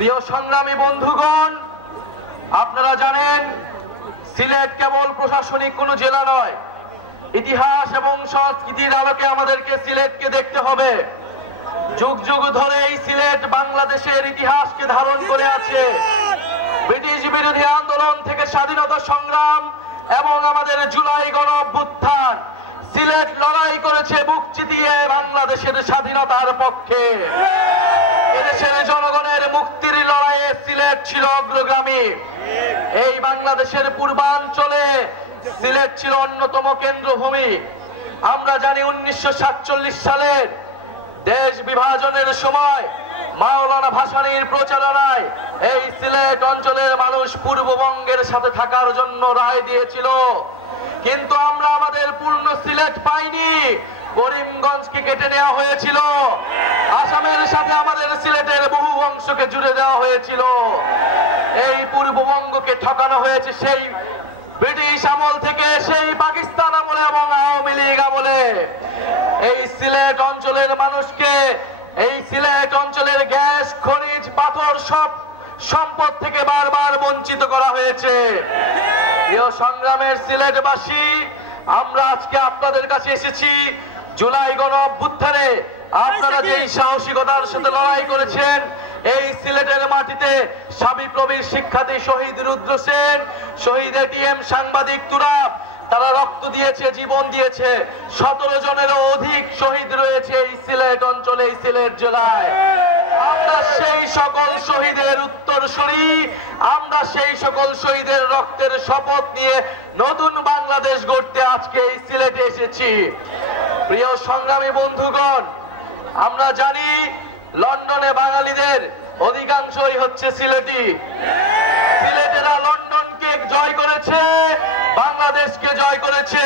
প্রিয় সংগ্রামী বন্ধুগণ, আপনারা জানেন, সিলেট কেবল প্রশাসনিক কোনো জেলা নয়, ইতিহাস এবং সংস্কৃতির আলোকে আমাদেরকে সিলেটকে দেখতে হবে। যুগ যুগ ধরে এই সিলেট বাংলাদেশের ইতিহাসকে ধারণ করে আছে। ব্রিটিশ বিরোধী আন্দোলন থেকে স্বাধীনতা সংগ্রাম এবং আমাদের জুলাই গণ সিলেট লড়াই করেছে বুক চিতিয়ে বাংলাদেশের স্বাধীনতার পক্ষে। এদেশের জনগণের মুক্তির লড়াইয়ে সিলেট ছিল অগ্রগামী। এই বাংলাদেশের পূর্বাঞ্চলে সিলেট ছিল অন্যতম কেন্দ্রভূমি। আমরা জানি উনিশশো সাতচল্লিশ সালের দেশ বিভাজনের সময় মাওলানা ভাসানীর প্রচারণায় এই সিলেট অঞ্চলের মানুষ পূর্ববঙ্গের সাথে থাকার জন্য রায় দিয়েছিল। কিন্তু আমরা আমাদের পূর্ণ সিলেট পাইনি। করিমগঞ্জকে কেটে নেওয়া হয়েছিল। আসামের সাথে আমাদের সিলেটের বহু অংশকে জুড়ে দেওয়া হয়েছিল। এই পূর্ববঙ্গকে ঠকানো হয়েছে সেই ব্রিটিশ আমল থেকে, সেই পাকিস্তান আমলে এবং আওয়ামী লীগ আমলে। এই সিলেট অঞ্চলের মানুষকে, এই সিলেট অঞ্চলের গ্যাস, খনিজ, পাথর সব সম্পদ থেকে বারবার বঞ্চিত করা হয়েছে। প্রিয় সংগ্রামের সিলেটবাসী আমরা আজকে আপনাদের কাছে এসেছি জুলাই গণ অভ্যুত্থানে। আপনারা যে সাহসিকতার সাথে লড়াই করেছেন এই সিলেটের মাটিতে সাবি প্রবীর শিক্ষার্থী শহীদ রুদ্র সেন শহীদ এটিএম সাংবাদিক তুরাব তারা রক্ত দিয়েছে জীবন দিয়েছে। সতেরো জনেরও অধিক শহীদ রয়েছে এই সিলেট অঞ্চলে এই সিলেট জেলায়। আমরা সেই সকল শহীদের উত্তরসূরি আমরা সেই সকল শহীদের রক্তের শপথ নিয়ে নতুন বাংলাদেশ গড়তে আজকে এই সিলেটে এসেছি। প্রিয় সংগ্রামী বন্ধুগণ, আমরা জানি লন্ডনে বাঙালিদের অধিকাংশই হচ্ছে সিলেটি। সিলেটেরা লন্ডনকে জয় করেছে, বাংলাদেশকে জয় করেছে।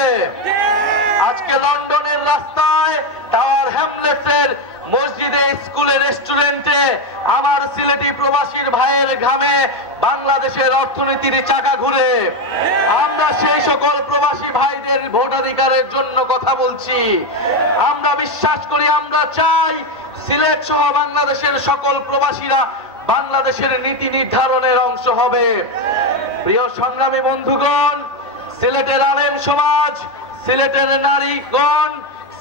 আজকে লন্ডনের রাস্তায় টাওয়ার হ্যামলেটসের মসজিদে, স্কুলে, রেস্টুরেন্টে, আমার সিলেটি প্রবাসীর ভাইয়ের ঘামে বাংলাদেশের অর্থনীতির চাকা ঘুরে। আমরা সেই সকল প্রবাসী ভাইদের ভোটাধিকারের জন্য কথা বলছি। আমরা বিশ্বাস করি, আমরা চাই সিলেট সহ বাংলাদেশের সকল প্রবাসীরা বাংলাদেশের নীতি নির্ধারণের অংশ হবে। প্রিয় সংগ্রামী বন্ধুগণ, সিলেটের আলেম সমাজ, সিলেটের নারীগণ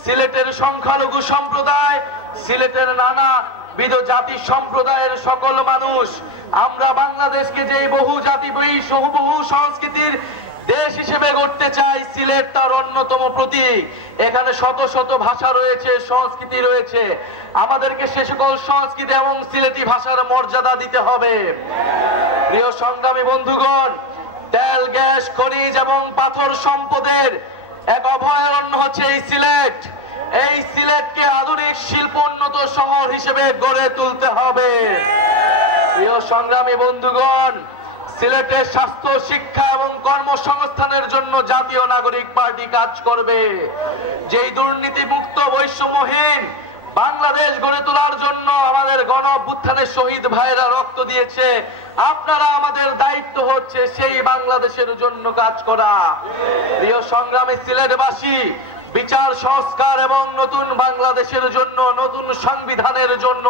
সিলেটের সংখ্যালঘু সম্প্রদায়, সিলেটের নানা বিধ জাতি সম্প্রদায়ের সকল মানুষ, আমরা বাংলাদেশকে যে বহু জাতি বহু সংস্কৃতির দেশ হিসেবে গড়তে চাই, সিলেট তার অন্যতম প্রতীক। এখানে শত শত ভাষা রয়েছে, সংস্কৃতি রয়েছে। আমাদেরকে সে সকল সংস্কৃতি এবং সিলেটি ভাষার মর্যাদা দিতে হবে। প্রিয় সংগ্রামী বন্ধুগণ, তেল, গ্যাস, খনিজ এবং পাথর সম্পদের এক অভয়ারণ্য হচ্ছে এই সিলেট। এই সিলেটকে আধুনিক শিল্পোন্নত শহর হিসেবে গড়ে তুলতে হবে। প্রিয় সংগ্রামী বন্ধুগণ, সিলেটের স্বাস্থ্য, শিক্ষা এবং কর্মসংস্থানের জন্য জাতীয় নাগরিক পার্টি কাজ করবে। যেই দুর্নীতি মুক্ত বৈষম্যহীন বাংলাদেশ গড়ে তোলার জন্য আমাদের গণ শহীদ ভাইরা রক্ত দিয়েছে। আপনারা আমাদের দায়িত্ব হচ্ছে সেই বাংলাদেশের জন্য কাজ করা। প্রিয় সংগ্রামী সিলেটবাসী, বিচার, সংস্কার এবং নতুন বাংলাদেশের জন্য, নতুন সংবিধানের জন্য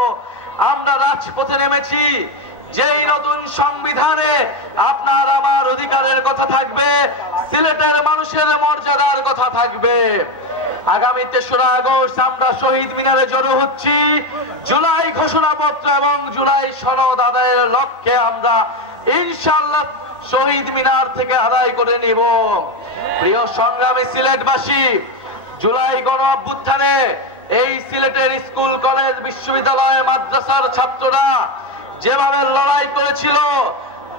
আমরা রাজপথে নেমেছি। যেই নতুন সংবিধানে আপনার আমার অধিকারের কথা থাকবে, সিলেটের মানুষের মর্যাদার কথা থাকবে। আগামী তেসরা আগস্ট আমরা শহীদ মিনারে জড়ো হচ্ছি। জুলাই ঘোষণাপত্র এবং জুলাই সনদ আদায়ের লক্ষ্যে আমরা ইনশাল্লাহ শহীদ মিনার থেকে আদায় করে নিব। প্রিয় সংগ্রামী সিলেটবাসী, জুলাই গণ অভ্যুত্থানে এই সিলেটের স্কুল, কলেজ, বিশ্ববিদ্যালয়, মাদ্রাসার ছাত্ররা যেভাবে লড়াই করেছিল,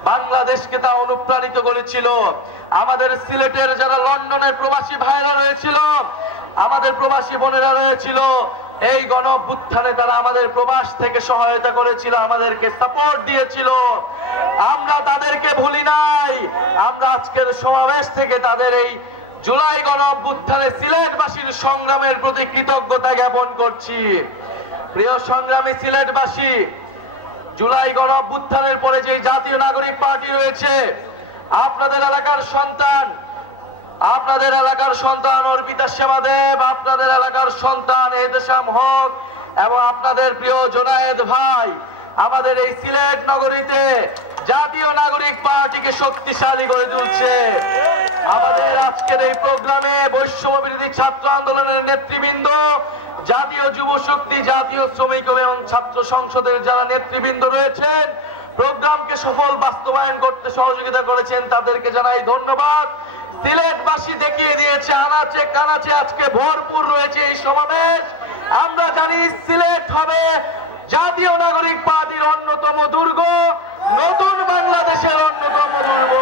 বাংলাদেশকে তা অনুপ্রাণিত করেছিল। আমাদের সিলেটের যারা লন্ডনের প্রবাসী ভাইরা রয়েছিল আমাদের প্রবাসী বোনেরা রয়েছিল। এই গণ তারা আমাদের প্রবাস থেকে সহায়তা করেছিল, আমাদেরকে সাপোর্ট দিয়েছিল। আমরা তাদেরকে ভুলি নাই। আমরা আজকের সমাবেশ থেকে তাদের এই জুলাই গণ অভ্যুত্থানে সিলেটবাসীর সংগ্রামের প্রতি কৃতজ্ঞতা জ্ঞাপন করছি। প্রিয় সংগ্রামী সিলেটবাসী, জুলাই গণ অভ্যুত্থানের পরে যে জাতীয় নাগরিক পার্টি রয়েছে, আপনাদের এলাকার সন্তান আপনাদের এলাকার সন্তান অর্পিতা সেবা দেব আপনাদের এলাকার সন্তান এহতেশাম হক এবং আপনাদের প্রিয় জোনায়েদ ভাই, আমাদের এই সিলেট নগরীতে জাতীয় নাগরিক পার্টিকে শক্তিশালী করে তুলছে। আমাদের আজকের এই প্রোগ্রামে বৈষম্য বিরোধী ছাত্র আন্দোলনের নেতৃবৃন্দ, জাতীয় যুব শক্তি, জাতীয় শ্রমিক এবং ছাত্র সংসদের যারা নেতৃবৃন্দ রয়েছেন প্রোগ্রামকে সফল বাস্তবায়ন করতে সহযোগিতা করেছেন, তাদেরকে জানাই ধন্যবাদ। সিলেটবাসী দেখিয়ে দিয়েছে, আনাচে কানাচে আজকে ভরপুর রয়েছে এই সমাবেশ। আমরা জানি সিলেট হবে জাতীয় নাগরিক পার্টির অন্যতম দুর্গ, নতুন বাংলাদেশের অন্যতম দুর্গ।